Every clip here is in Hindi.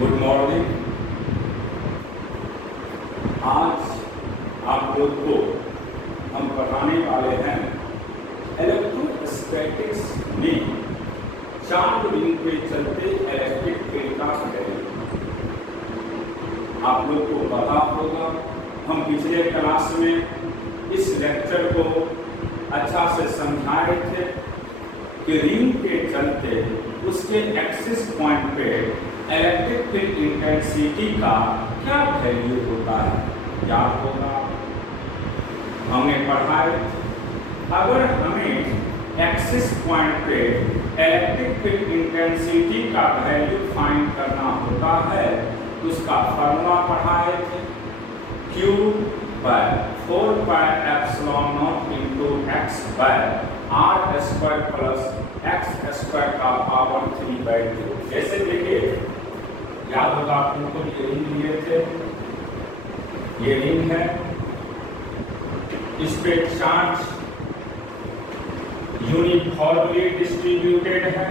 Good morning. आज आप लोग को हम पढ़ाने वाले हैं इलेक्ट्रोस्टैटिक्स में चार्ज रिंग पे चलते इलेक्ट्रिक फील्ड का वैल्यू। आप लोग को पता होगा, हम पिछले क्लास में इस लेक्चर को अच्छा से समझाए थे कि रिंग के चलते उसके एक्सिस पॉइंट पे इलेक्ट्रिक फील्ड इंटेंसिटी का क्या वैल्यू होता है। याद होगा, हमने पढ़ाए अगर हमें एक्सिस पॉइंट पे इलेक्ट्रिक फील्ड इंटेंसिटी का वैल्यू फाइंड करना होता है तो उसका फॉर्मूला पढ़ाए थे, Q by 4 pi epsilon naught into x by r square plus x square का पावर 3/2। जैसे देखिए, याद होगा आप लोगों को ये रिंग लिए थे, ये रिंग है, इस पे चार्ज यूनिफॉर्मली डिस्ट्रीब्यूटेड है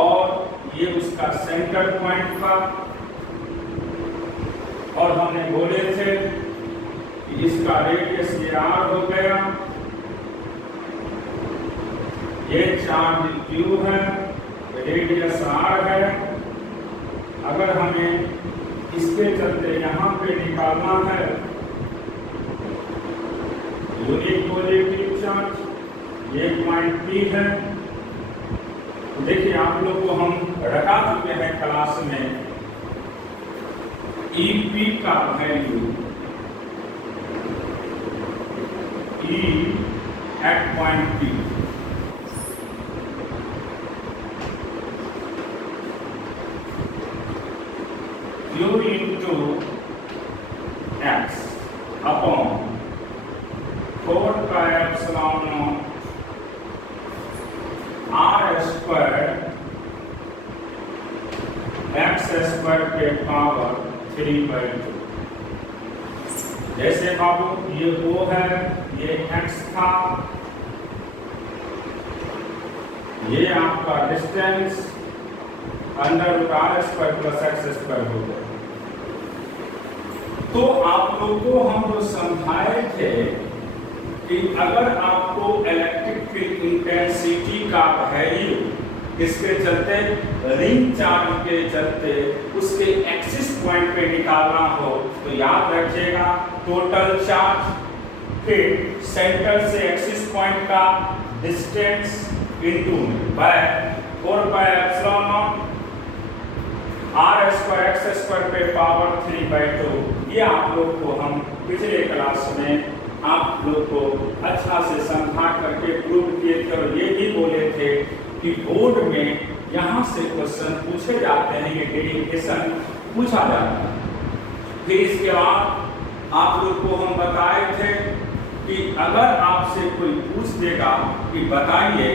और ये उसका सेंटर पॉइंट था। और हमने बोले थे कि इसका रेडियस ये r हो गया, ये चार्ज Q है, रेडियस r है। अगर हमें इसके चलते यहाँ पे निकालना है यूनिक पॉजिटिव चार्ज, ये पॉइंट P है। देखिए, आप लोग को हम रखा चुके हैं क्लास में EP का value E at point P Q into x upon 4 pi epsilon naught r square x square के पावर 3/2। जैसे बाबू ये O है, ये x था, ये आपका distance under root r square plus x square हो गया। तो आप लोगों को हम जो समझाए थे कि अगर आपको इलेक्ट्रिक फील्ड इंटेंसिटी का वैल्यू इसके चलते रिंग चार्ज के चलते उसके एक्सिस पॉइंट पे निकालना हो तो याद रखिएगा, टोटल चार्ज फिर सेंटर से एक्सिस पॉइंट का distance into bye 4 pi epsilon not r square x square पे पावर 3/2। ये आप लोग को हम पिछले क्लास में आप लोग को अच्छा से समझा करके प्रूव किए थे और ये भी बोले थे कि बोर्ड में यहाँ से क्वेश्चन पूछे जाते हैं, ये डेरिवेशन पूछा जाता है। फिर इसके बाद आप लोग को हम बताए थे कि अगर आपसे कोई पूछ देगा कि बताइए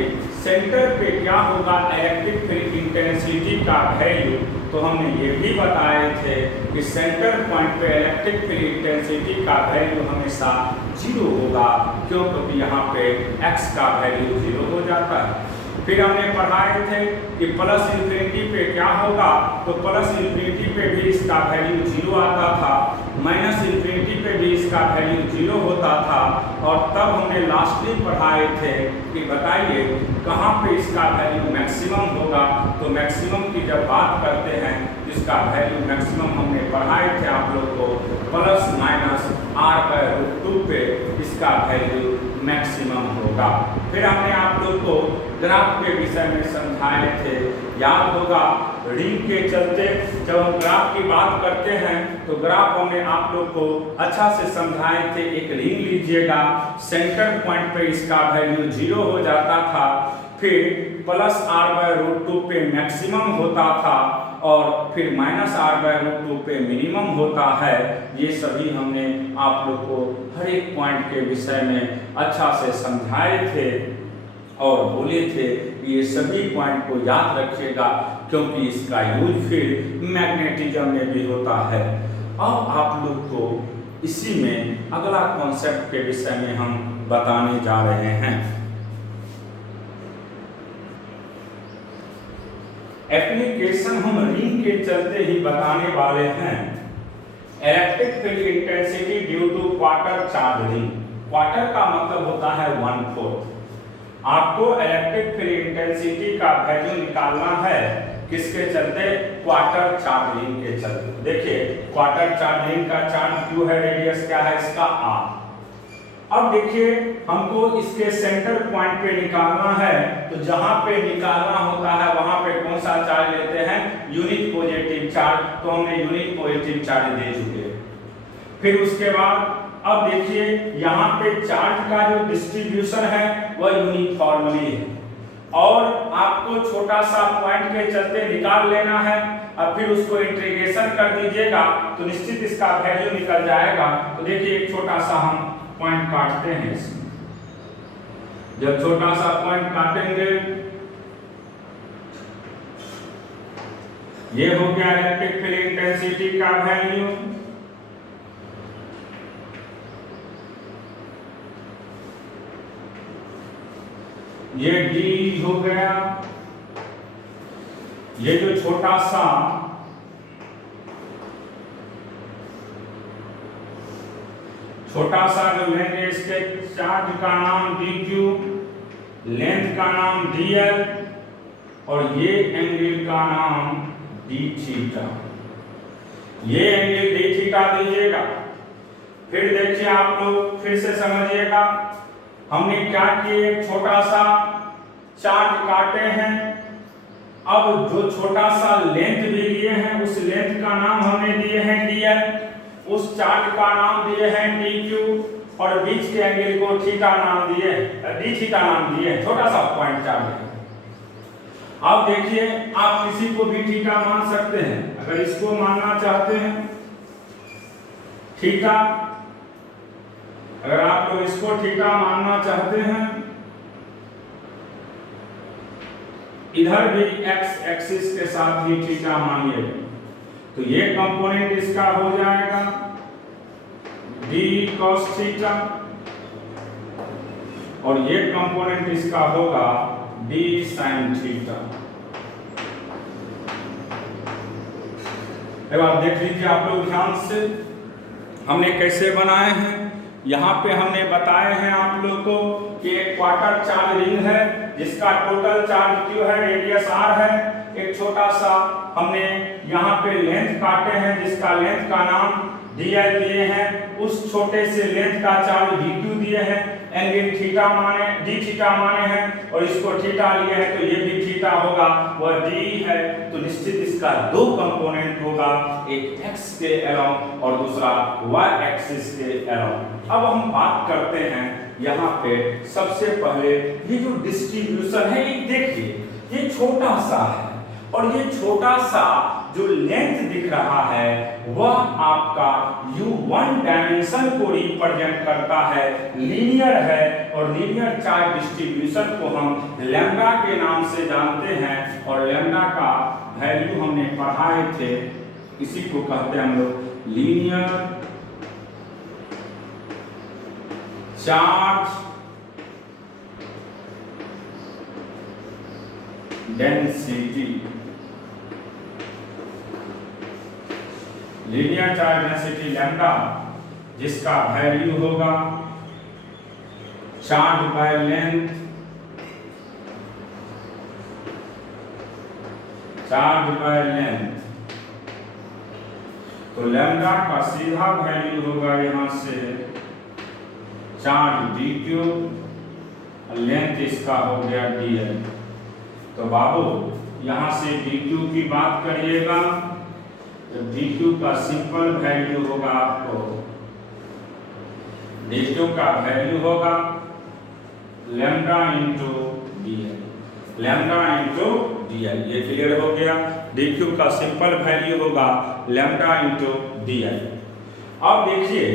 सेंटर पे क्या होगा इलेक्ट्रिक फील्ड इंटेंसिटी का वैल्यू, तो हमने ये भी बताए थे कि सेंटर पॉइंट पे इलेक्ट्रिक फील्ड इंटेंसिटी का वैल्यू हमेशा 0 होगा, क्योंकि यहाँ पे x का वैल्यू 0 हो जाता है। फिर हमने पढ़ाए थे कि प्लस इन्फिनिटी पे क्या होगा, तो प्लस इन्फिनिटी पे भी इसका वैल्यू 0 आता था, माइनस इन्फिनिटी पे भी इसका वैल्यू 0 होता था। और तब हमने लास्टली पढ़ाए थे कि बताइए कहाँ पे इसका वैल्यू मैक्सिमम होगा। तो मैक्सिमम की जब बात करते हैं तो इसका वैल्यू मैक्सिमम हमने पढ़ाए थे आप लोग को प्लस माइनस r/√2 पे इसका वैल्यू मैक्सिमम होगा। फिर हमने आप लोग को ग्राफ के विषय में समझाए थे, याद होगा, रिंग के चलते जब हम ग्राफ की बात करते हैं तो ग्राफ हमने आप लोग को अच्छा से समझाए थे। एक रिंग लीजिएगा, सेंटर पॉइंट पे इसका वैल्यू 0 हो जाता था, फिर प्लस r/√2 पे मैक्सिमम होता था और फिर माइनस r/√2 पे मिनिमम होता है। ये सभी हमने आप लोग को हर एक पॉइंट के विषय में अच्छा से समझाए थे और बोले थे कि ये सभी पॉइंट को याद रखिएगा, क्योंकि इसका यूज फिर मैग्नेटिज्म में भी होता है। अब आप लोग को इसी में अगला कॉन्सेप्ट के विषय में हम बताने जा रहे हैं। एप्लीकेशन हम रिंग के चलते ही बताने वाले हैं। Electric field intensity due to quarter charge ring. Quarter का मतलब होता है 1/4। आपको इलेक्ट्रिक फील्ड इंटेंसिटी का वैल्यू निकालना है किसके चलते? क्वार्टर चार्ज रिंग के चलते। देखिए क्वार्टर चार्ज रिंग का चार्ज क्यू है, रेडियस क्या है इसका r। अब देखिए हमको इसके सेंटर पॉइंट पे निकालना है, तो जहां पे निकालना होता है वहां पे कौन सा चार्ज लेते हैं? Unit positive charge. तो हमने यूनिट पॉजिटिव चार्ज दे चुके। फिर उसके बाद अब देखिए यहाँ पे चार्ज का जो डिस्ट्रीब्यूशन है वह यूनिफॉर्मली है, और आपको छोटा सा पॉइंट के चलते निकाल लेना है। अब फिर उसको इंटीग्रेशन कर दीजिएगा तो निश्चित इसका वैल्यू निकल जाएगा। तो देखिए एक छोटा सा हम पॉइंट काटते हैं इसमें। जब छोटा सा पॉइंट काटेंगे, ये हो गया इलेक्ट्रिक फील्ड इंटेंसिटी का वैल्यू। ये डी हो गया। ये जो छोटा सा जो लेंगे इसके चार्ज का नाम डी क्यू, लेंथ का नाम डी एल, और ये एंगल का नाम डी थीटा। ये एंगल डी थीटा दीजिएगा। फिर देखिए आप लोग फिर से समझिएगा, हमने क्या किए, एक छोटा सा चार्ज काटे हैं। अब जो छोटा सा लेंथ भी लिए हैं उस लेंथ का नाम हमने दिए हैं डी एल, उस चार्ज का नाम दिए हैं डी क्यू, और बीच के एंगल को थीटा नाम दिए, डी थीटा नाम दिए। छोटा सा पॉइंट चार्ज है। अब देखिए आप किसी को भी थीटा मान सकते हैं। अगर इसको मानना चाहते हैं थीटा, अगर आप लोग इसको थीटा मानना चाहते हैं, इधर भी एक्स एक्सिस के साथ ही थीटा मानिए, तो ये कंपोनेंट इसका हो जाएगा डी cos थीटा, और ये कंपोनेंट इसका होगा डी sin थीटा। अब आप देख लीजिए आप लोग ध्यान से, हमने कैसे बनाए हैं। यहाँ पे हमने बताए हैं आप लोग को कि एक क्वार्टर चार्ज रिंग है जिसका टोटल चार्ज क्यू है, रेडियस आर है। एक छोटा सा हमने यहाँ पे लेंथ काटे हैं जिसका लेंथ का नाम डी एल दिए हैं, उस छोटे से लेंथ का चार्ज डी क्यू दिए हैं, एंगल थीटा माने डी थीटा माने हैं, और इसको थीटा लिए हैं तो ये भी थीटा होगा, वह डी है। तो निश्चित इसका दो कंपोनेंट होगा, एक एक्स के अलोंग और दूसरा वाई एक्सिस के अलोंग। अब हम बात करते हैं यहाँ पे सबसे पहले ये जो डिस्ट्रीब्यूशन है, ये देखिए ये छोटा सा है, और ये छोटा सा जो लेंथ दिख रहा है वह आपका u1 डायमेंशन को रिप्रेजेंट करता है, लीनियर है, और लीनियर चार्ज डिस्ट्रीब्यूशन को हम लैम्डा के नाम से जानते हैं, और लैम्डा का वैल्यू हमने पढ़ाए थे, इसी को कहते हैं हम लोग linear charge density. Linear charge density lambda, जिसका वैल्यू होगा charge by length, charge by length. तो लैम्डा का सीधा वैल्यू होगा यहाँ से चार्ज डी क्यू, लेंथ इसका हो गया डी एल। तो बाबू यहाँ से डी क्यू की बात करिएगा, तो डी क्यू का सिंपल वैल्यू होगा, आपको डी क्यू का वैल्यू होगा lambda into D L, lambda into D L. ये क्लियर हो गया। डी क्यू का सिंपल वैल्यू होगा लैम्डा इंटू डी एल। अब देखिए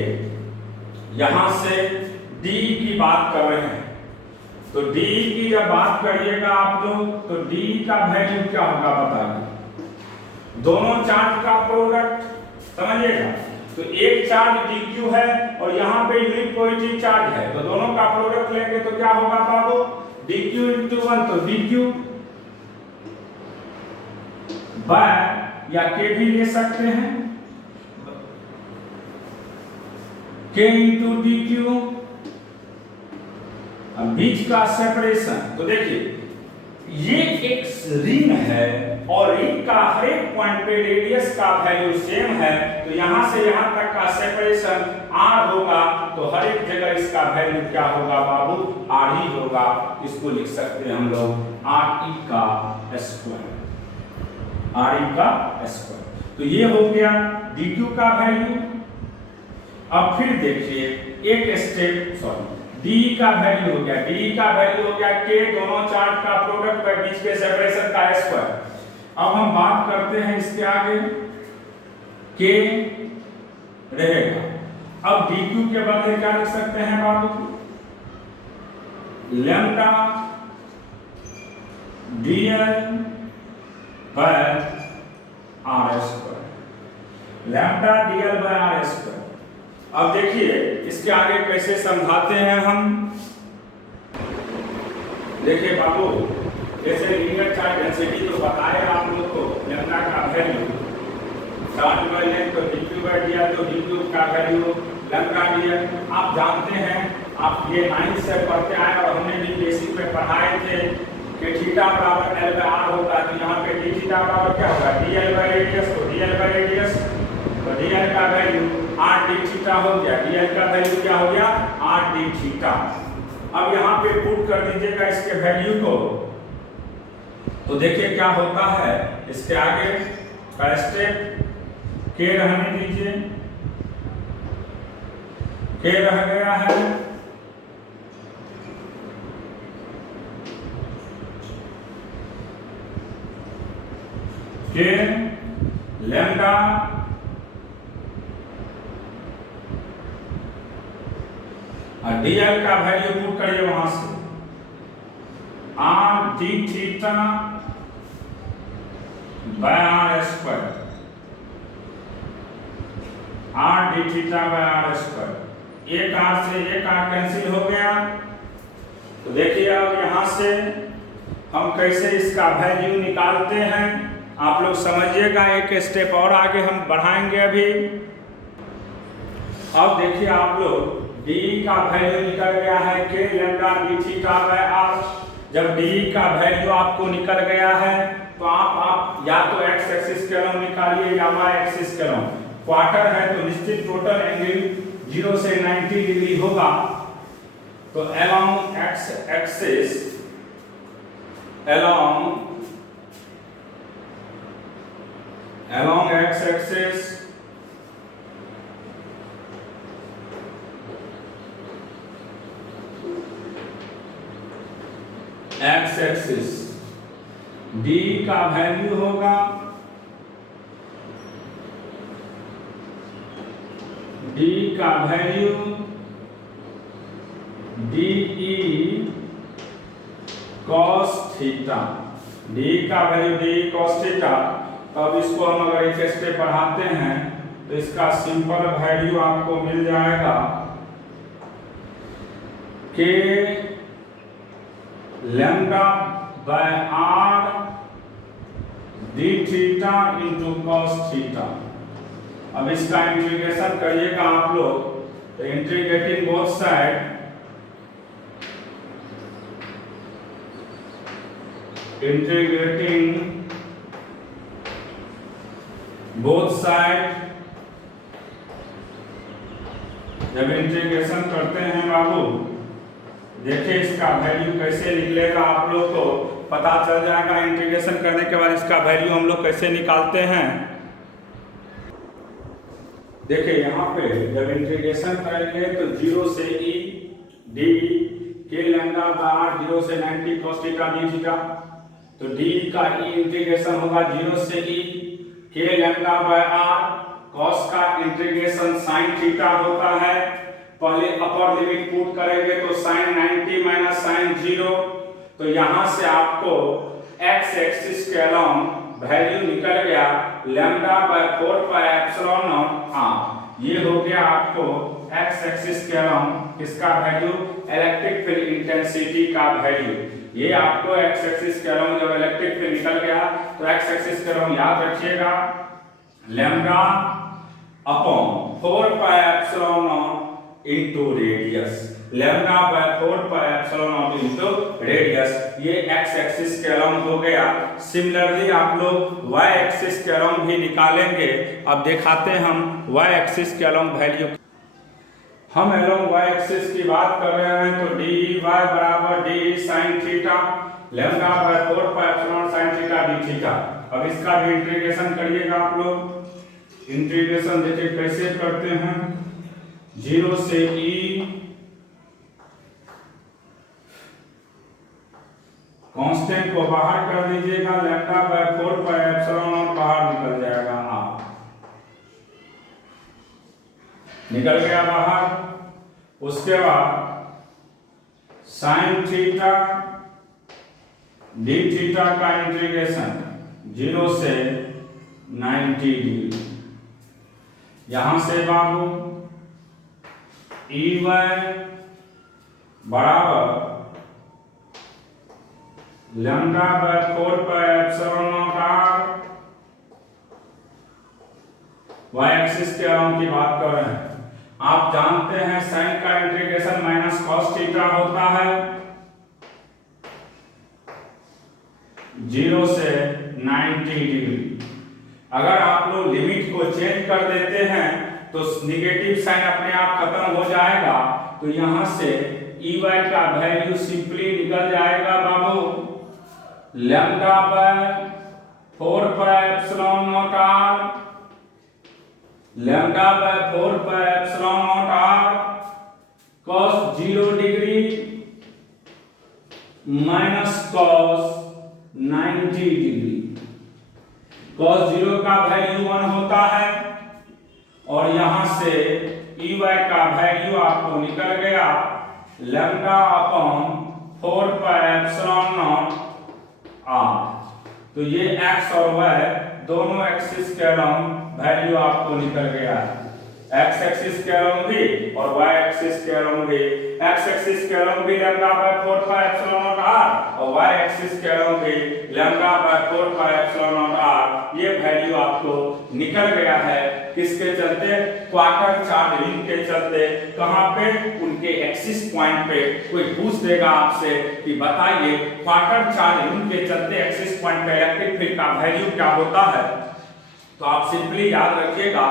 यहाँ से डी की बात कर रहे हैं, तो डी की जब बात करिएगा आप लोग, तो डी का वैल्यू क्या होगा बताइए। दोनों चार्ज का प्रोडक्ट समझिएगा, तो एक चार्ज डी क्यू है और यहाँ पे यूनिट पॉजिटिव चार्ज है, तो दोनों का प्रोडक्ट लेंगे तो क्या होगा बाबू, डी क्यू इंटू वन, तो डी क्यू बाय या के भी ले सकते हैं, के इंटू डी क्यू। अब बीच का सेपरेशन, तो देखिए ये एक रिंग है और रिंग का हर एक पॉइंट पे रेडियस का वैल्यू सेम है, तो यहां से यहां तक का सेपरेशन r होगा, तो हर एक जगह इसका वैल्यू क्या होगा बाबू, r ही होगा। इसको लिख सकते हैं हम लोग r e का स्क्वायर, r e का स्क्वायर। तो ये हो गया dq का वैल्यू। अब फिर देखिए एक स्टेप, सॉरी d का वैल्यू हो गया, d का वैल्यू हो गया k दोनों चार्ट का प्रोडक्ट बाय बीच के सेपरेशन का स्क्वायर। अब हम बात करते हैं इसके आगे, k रहेगा। अब dq के बदले क्या लिख सकते हैं बाबू, lambda dl by r square, lambda dl by r square. अब देखिए इसके आगे कैसे समझाते हैं हम। देखिए बाबू, जैसे लीनियर चार्ज डेंसिटी तो बताए आप लोग को, लैम्डा का वैल्यू चार्ज बाय लेंथ, तो dq बाय dl, तो dq का वैल्यू लैम्डा dl आप जानते हैं। आप ये 9 से पढ़ते आए और हमने भी बेसिक में पढ़ाए थे कि थीटा बराबर l बाय r होता है। तो यहाँ पे d थीटा बराबर क्या होगा, dl बाय रेडियस, तो dl बाय रेडियस, तो dl का वैल्यू r d थीटा हो गया, dl का वैल्यू क्या हो गया, r d थीटा। अब यहाँ पे पुट कर दीजिएगा इसके वैल्यू को, तो देखिए क्या होता है। इसके आगे का स्टेप k रहने दीजिए, k रह गया है, k लैम्डा dl का वैल्यू पुट करिए वहां से, r d theta by r square, r d theta by r square. एक r से एक r कैंसिल हो गया। तो देखिए अब यहां से हम कैसे इसका वैल्यू निकालते हैं, आप लोग समझिएगा। एक स्टेप और आगे हम बढ़ाएंगे अभी। अब देखिए आप लोग d का वैल्यू निकल गया है k lambda d theta by r। जब d का वैल्यू आपको निकल गया है तो आप या तो x एक्सिस के अलॉन्ग निकालिए या y एक्सिस के अलॉन्ग। क्वार्टर है तो निश्चित टोटल एंगल 0 से 90 डिग्री होगा। तो along x axis, along x axis d का वैल्यू होगा d का value de cos theta, d का वैल्यू de cos थीटा। तब इसको हम अगर एक स्टेप बढ़ाते हैं तो इसका सिंपल वैल्यू आपको मिल जाएगा k lambda by r d theta into cos theta. अब इसका इंटीग्रेशन करिएगा आप लोग, तो integrating both side, integrating both side, जब इंटीग्रेशन करते हैं बाबू, देखिए इसका वैल्यू कैसे निकलेगा, आप लोग को पता चल जाएगा। इंटीग्रेशन करने के बाद इसका वैल्यू हम लोग कैसे निकालते हैं। देखिए यहाँ पे जब इंटीग्रेशन करेंगे तो 0 से e d k lambda by r 0 से 90 cos थीटा d थीटा। तो d का e इंटीग्रेशन होगा 0 से e k lambda by r, cos का इंटीग्रेशन sin थीटा होता है। पहले अपर लिमिट पुट करेंगे तो sin 90 माइनस sin 0। तो यहाँ से आपको x एक्सिस के अलॉन्ग वैल्यू निकल गया lambda by 4 pi epsilon not r। ये हो गया आपको x एक्सिस के अलॉन्ग किसका वैल्यू, इलेक्ट्रिक फील्ड इंटेंसिटी का वैल्यू। ये आपको एक्स एक्सिस के अलोंग जब इलेक्ट्रिक फील्ड निकल गया तो एक्स एक्सिस के अलोंग याद रखिएगा lambda upon 4 pi epsilon naught into radius, lambda by 4 pi epsilon naught into radius. ये एक्स एक्सिस के अलोंग हो गया। सिमिलरली आप लोग वाई एक्सिस के अलोंग भी निकालेंगे। अब दिखाते हैं हम वाई एक्सिस के अलोंग वैल्यू। हम अलोंग वाई एक्सिस की बात कर रहे हैं तो डी वाई बराबर D sine theta lambda by 4 pi epsilon sign theta D theta. अब इसका भी इंटीग्रेशन करिएगा आप लोग। इंटीग्रेशन देखिए कैसे करते हैं, 0 से e कांस्टेंट को बाहर कर दीजिएगा, lambda by 4 pi epsilon naught बाहर निकल जाएगा, निकल गया बाहर। उसके बाद साइन थीटा डी थीटा का इंटीग्रेशन 0 से 90 डिग्री। यहां से बाबू ई वाई बराबर lambda by 4 pi epsilon not R. Y axis के अलोंग की बात कर रहे हैं। आप जानते हैं साइन का इंटीग्रेशन माइनस कॉस थीटा होता है, 0 से 90 डिग्री। अगर आप लोग लिमिट को चेंज कर देते हैं तो निगेटिव साइन अपने आप खत्म हो जाएगा। तो यहां से ई वाई का वैल्यू सिंपली निकल जाएगा बाबू lambda by 4 pi epsilon not r, lambda by 4 pi epsilon not r cos 0 degree minus cos 90 degree. cos 0 का वैल्यू 1 होता है और यहां से ई वाई का वैल्यू आपको निकल गया lambda upon 4 pi epsilon not R. तो ये x और y दोनों एक्सिस के अलोंग वैल्यू आपको निकल गया है, x एक्सिस के अलोंग भी और y एक्सिस के अलोंग भी। x एक्सिस के अलोंग भी lambda by 4 pi epsilon not r और y एक्सिस के अलोंग भी lambda by 4 pi epsilon not r। ये वैल्यू आपको निकल गया है किसके चलते, क्वार्टर चार्ज रिंग के चलते। कहां पे, उनके एक्सिस पॉइंट पे। कोई पूछ देगा आपसे कि बताइए क्वार्टर चार्ज रिंग के चलते एक्सिस पॉइंट पे इलेक्ट्रिक फील्ड का वैल्यू क्या होता है, तो आप सिंपली याद रखिएगा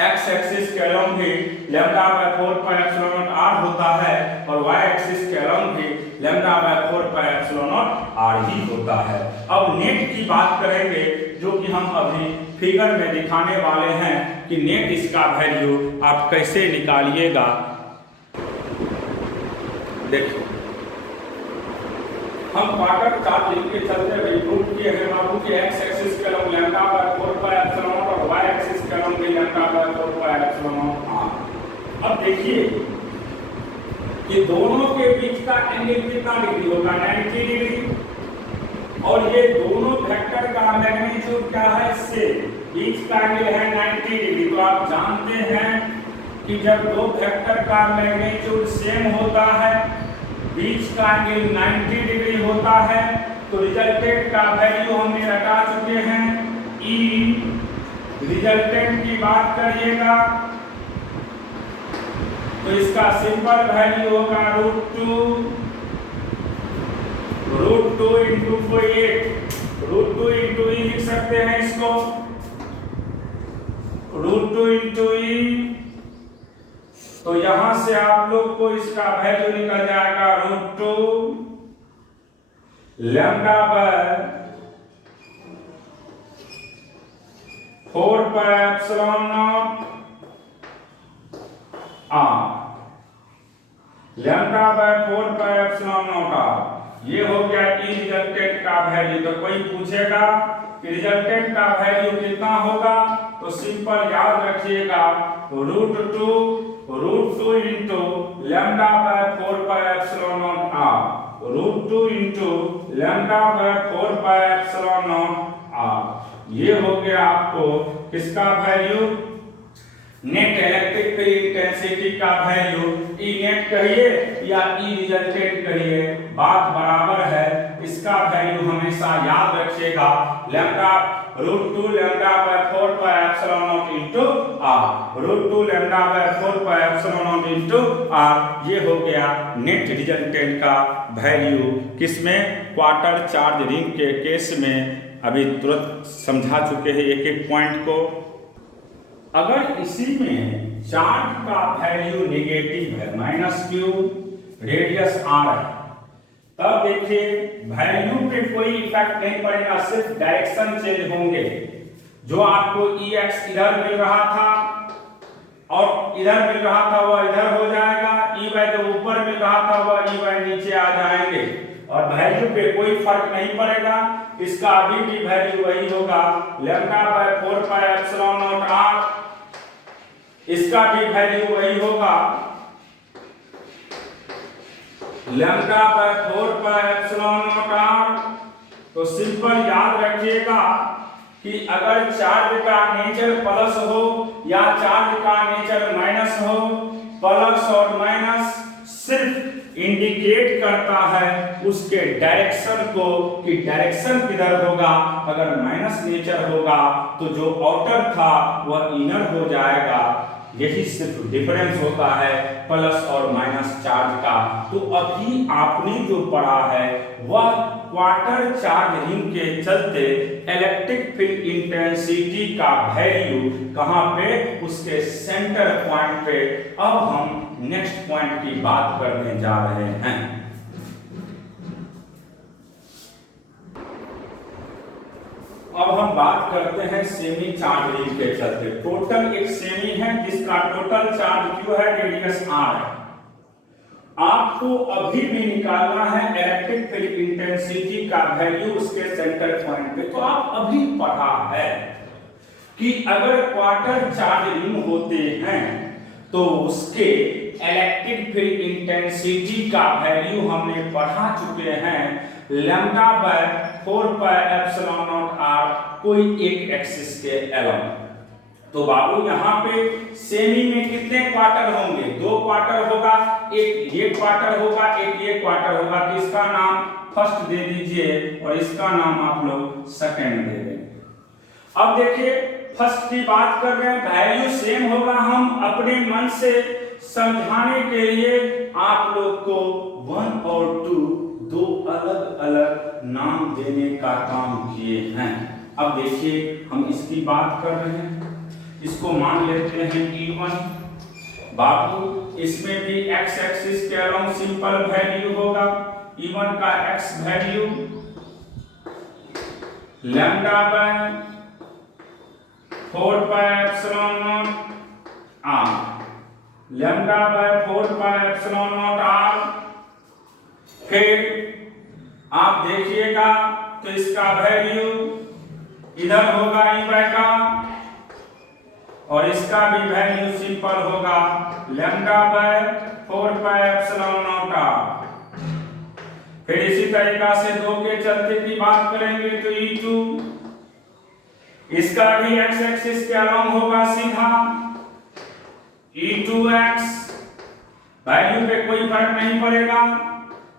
x एक्सिस के अलोंग भी lambda by 4 pi epsilon not r होता है और y एक्सिस के अलोंग भी lambda by 4 pi epsilon not r ही होता है। अब नेट की बात करेंगे जो कि हम अभी फिगर में दिखाने वाले हैं कि नेट इसका वैल्यू आप कैसे निकालिएगा। देखो हम क्वार्टर चार्ज रिंग के चलते हुए प्रूव किए हैं बाबू कि x एक्सिस के along lambda by 4 pi epsilon not और y एक्सिस के अलोंग भी lambda by 4 pi epsilon not r। अब देखिए कि दोनों के बीच का एंगल कितना डिग्री होगा, 90 डिग्री। और ये दोनों वेक्टर का मैग्नीट्यूड क्या है, सेम, बीच का एंगल है 90 डिग्री। तो आप जानते हैं कि जब दो वेक्टर का मैग्नीट्यूड सेम होता है, बीच का एंगल 90 डिग्री होता है, तो रिजल्टेंट का वैल्यू हमने रटा चुके हैं। ई रिजल्टेंट की बात करिएगा तो इसका सिंपल वैल्यू होगा √2 इंटू 8, √2 इंटू ई लिख सकते हैं इसको, √2 इंटू ई। तो यहां से आप लोग को इसका वैल्यू निकल जाएगा √2 lambda by 4 pi epsilon not r, lambda by 4 pi epsilon not r। ये हो गया ई रिजल्टेंट का वैल्यू। तो कोई पूछेगा कि रिजल्टेंट का वैल्यू कितना होगा, तो सिंपल याद रखिएगा √2 into lambda by 4 pi epsilon not r, √2 into lambda by 4 pi epsilon not r। ये हो गया आपको किसका value, net electric field intensity का वैल्यू ई नेट कहिए या ई रिजल्टेंट कहिए, बात बराबर है। इसका वैल्यू हमेशा याद रखिएगा, lambda √2 lambda by 4 pi epsilon naught into R, √2 lambda by 4 pi epsilon naught into R. ये हो गया नेट रिजल्टेंट का वैल्यू। किसमें? क्वार्टर चार्ज रिंग के केस में। अभी तुरंत समझा चुके हैं एक एक पॉइंट को। अगर इसी में चार्ज का वैल्यू नेगेटिव है, -q, रेडियस r है, तब देखिए वैल्यू पे कोई इफेक्ट नहीं पड़ेगा, सिर्फ डायरेक्शन चेंज होंगे। जो आपको ex इधर मिल रहा था और इधर मिल रहा था वह इधर हो जाएगा, ey जो ऊपर मिल रहा था वह ey नीचे आ जाएंगे और वैल्यू पे कोई फर्क नहीं पड़ेगा। इसका अभी भी वैल्यू वही होगा, lambda by 4 pi epsilon not r। इसका भी वैल्यू वही होगा, lambda by 4 pi epsilon not r। तो सिंपल याद रखिएगा कि अगर चार्ज का नेचर प्लस हो या चार्ज का नेचर माइनस हो, प्लस और माइनस सिर्फ इंडिकेट करता है उसके डायरेक्शन को कि डायरेक्शन किधर होगा। अगर माइनस नेचर होगा तो जो आउटर था वह इनर हो जाएगा। यही सिर्फ डिफरेंस होता है प्लस और माइनस चार्ज का। तो अभी आपने जो पढ़ा है वह क्वार्टर चार्ज रिंग के चलते इलेक्ट्रिक फील्ड इंटेंसिटी का वैल्यू कहां पे? उसके सेंटर पॉइंट पे। अब हम नेक्स्ट पॉइंट की बात करने जा रहे हैं। अब हम बात करते हैं सेमी चार्ज रिंग के चलते। टोटल एक सेमी है जिसका टोटल चार्ज Q है, रेडियस R है। आपको अभी भी निकालना है इलेक्ट्रिक फील्ड इंटेंसिटी का वैल्यू उसके सेंटर पॉइंट पे। तो आप अभी पढ़ा है कि अगर क्वार्टर चार्ज रिंग होते हैं तो उसके इलेक्ट्रिक फील्ड इंटेंसिटी का वैल्यू हमने पढ़ा चुके हैं, lambda by 4 pi epsilon not r, कोई एक एक्सिस के अलोंग। तो बाबू यहाँ पे सेमी में कितने क्वार्टर होंगे? 2 क्वार्टर होगा, एक ये क्वार्टर होगा, एक ये क्वार्टर होगा। तो इसका नाम फर्स्ट दे दीजिए और इसका नाम आप लोग सेकंड दे देंगे। अब देखिए फर्स्ट की बात कर रहे हैं, वैल्यू सेम होगा। हम अपने मन से समझाने के लिए आप लोग को 1 और 2 दो अलग अलग नाम देने का काम किए हैं। अब देखिए हम इसकी बात कर रहे हैं, इसको मान लेते हैं E1। बाबू इसमें भी x एक्सिस के अलोंग सिंपल वैल्यू होगा। E1 का x value lambda by 4 pi epsilon not r, lambda by 4 pi epsilon not r। फिर आप देखिएगा तो इसका वैल्यू इधर होगा E का और इसका भी वैल्यू सिंपल होगा, lambda by 4 pi epsilon not r। फिर इसी तरीका से 2 के चलते की बात करेंगे तो E2, इसका भी x एक्सिस के अलोंग होगा सीधा, E2x, वैल्यू पे कोई फर्क नहीं पड़ेगा,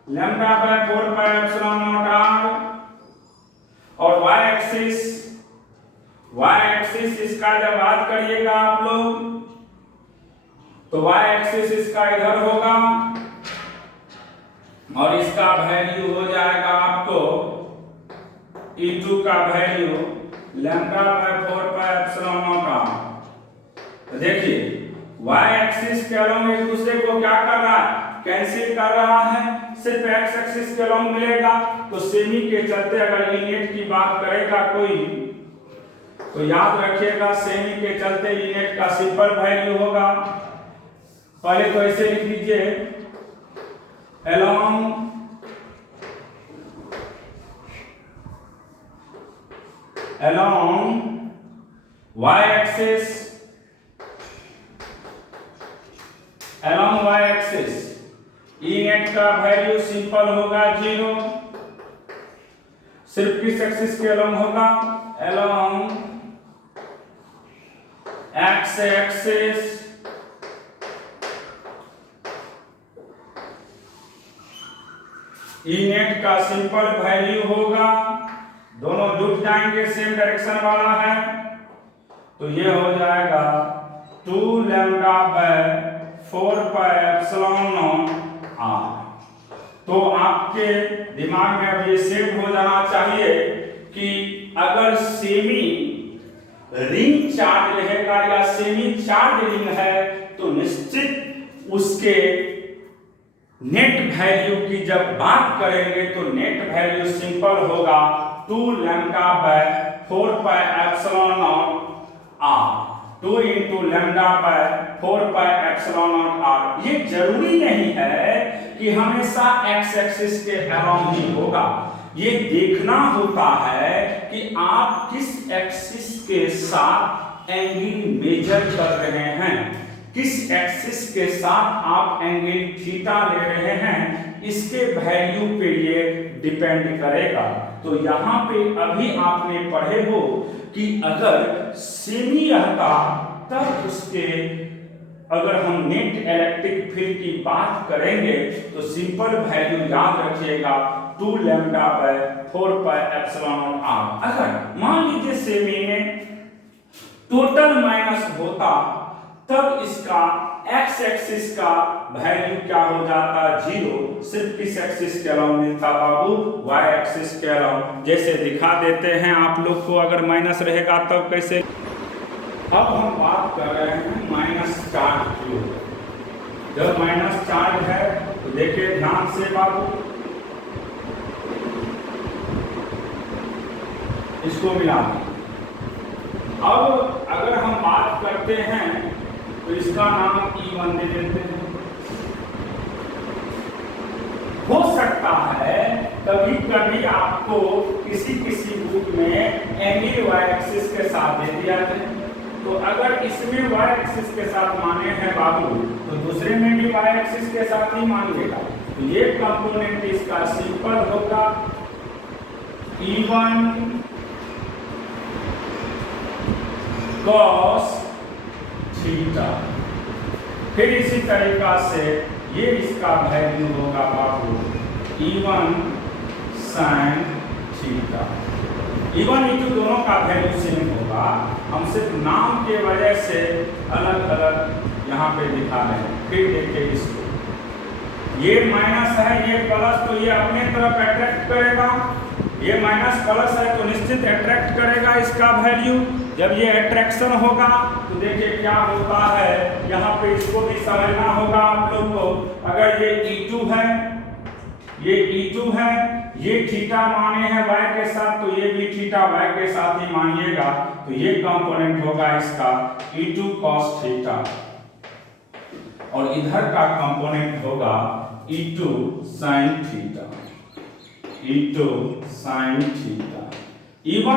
lambda by 4 pi epsilon not r। और y एक्सिस इसका जब बात करिएगा आप लोग तो y एक्सिस इसका इधर होगा और इसका वैल्यू हो जाएगा आपको E2 का value lambda by 4 pi epsilon not r। तो देखिए y एक्सिस के अलोंग एक दूसरे को क्या कर रहा है? कैंसिल कर रहा है, सिर्फ x एक्सिस के अलोंग मिलेगा। तो सेमी के चलते अगर इनेट की बात करेगा कोई तो याद रखिएगा सेमी के चलते इनेट का सिंपल वैल्यू होगा। पहले तो ऐसे लिख लीजिए, along y axis, along y axis E net का वैल्यू सिंपल होगा 0। सिर्फ किस एक्सिस के अलोंग होगा? along x axis E net का सिंपल वैल्यू होगा, दोनों जुट जाएंगे, सेम डायरेक्शन वाला है, तो ये हो जाएगा 2 lambda by 4 pi epsilon not R. तो आपके दिमाग में अब ये सेट हो जाना चाहिए कि अगर सेमी रिंग चार्ज रहेगा या सेमी चार्ज रिंग है तो निश्चित उसके नेट वैल्यू की जब बात करेंगे तो नेट वैल्यू सिंपल होगा 2 lambda by 4 pi epsilon not R, 2 into lambda by 4 pi epsilon not R. ये जरूरी नहीं है कि हमेशा एक्स एक्सिस के अलोंग ही होगा, ये देखना होता है कि आप किस एक्सिस के साथ एंगल मेजर कर रहे हैं, किस एक्सिस के साथ आप एंगल थीटा ले रहे हैं, इसके वैल्यू पे ये डिपेंड करेगा। तो यहाँ पे अभी आपने पढ़े हो कि अगर सेमी रहता तब उसके अगर हम नेट इलेक्ट्रिक फील्ड की बात करेंगे तो सिंपल वैल्यू याद रखिएगा 2 lambda by 4 pi epsilon not R. अगर मान लीजिए सेमी में टोटल माइनस होता तब इसका एक्स एक्सिस का वैल्यू क्या हो जाता, 0, सिर्फ किस एक्सिस के अलावा मिलता बाबू, वाई एक्सिस के अलावा। जैसे दिखा देते हैं आप लोग को, अगर माइनस रहेगा तब कैसे। अब हम बात कर रहे हैं माइनस चार्ज की। जब माइनस चार्ज है तो देखिए ध्यान से बाबू, इसको मिला। अब अगर हम बात करते हैं तो इसका नाम E1 दे देते हैं। हो सकता है कभी कभी आपको किसी बुक में एंगल वाई एक्सिस के साथ दे दिया है, तो अगर इसमें वाई एक्सिस के साथ माने हैं बाबू तो दूसरे में भी वाई एक्सिस के साथ ही मानिएगा। तो ये कंपोनेंट इसका सिंपल होगा E1 cos थीटा। फिर इसी तरीका से ये इसका वैल्यू होगा बाबू E1 sin theta. E1 E2 दोनों का वैल्यू सेम होगा, हम सिर्फ नाम के वजह से अलग अलग यहाँ पे दिखा रहे हैं। फिर देखिए इसको, ये माइनस है ये प्लस, तो ये अपने तरफ अट्रैक्ट करेगा, ये माइनस प्लस है तो निश्चित अट्रैक्ट करेगा इसका वैल्यू। जब ये अट्रैक्शन होगा तो देखिए क्या होता है, यहाँ पे इसको भी समझना होगा आप लोग को। अगर ये E2 है, ये E2 है, ये थीटा माने हैं y के साथ, तो ये भी थीटा y के साथ ही मानिएगा। तो ये कंपोनेंट होगा इसका E2 cos थीटा, और इधर का कंपोनेंट होगा E2 sin theta, E2 sin theta. E1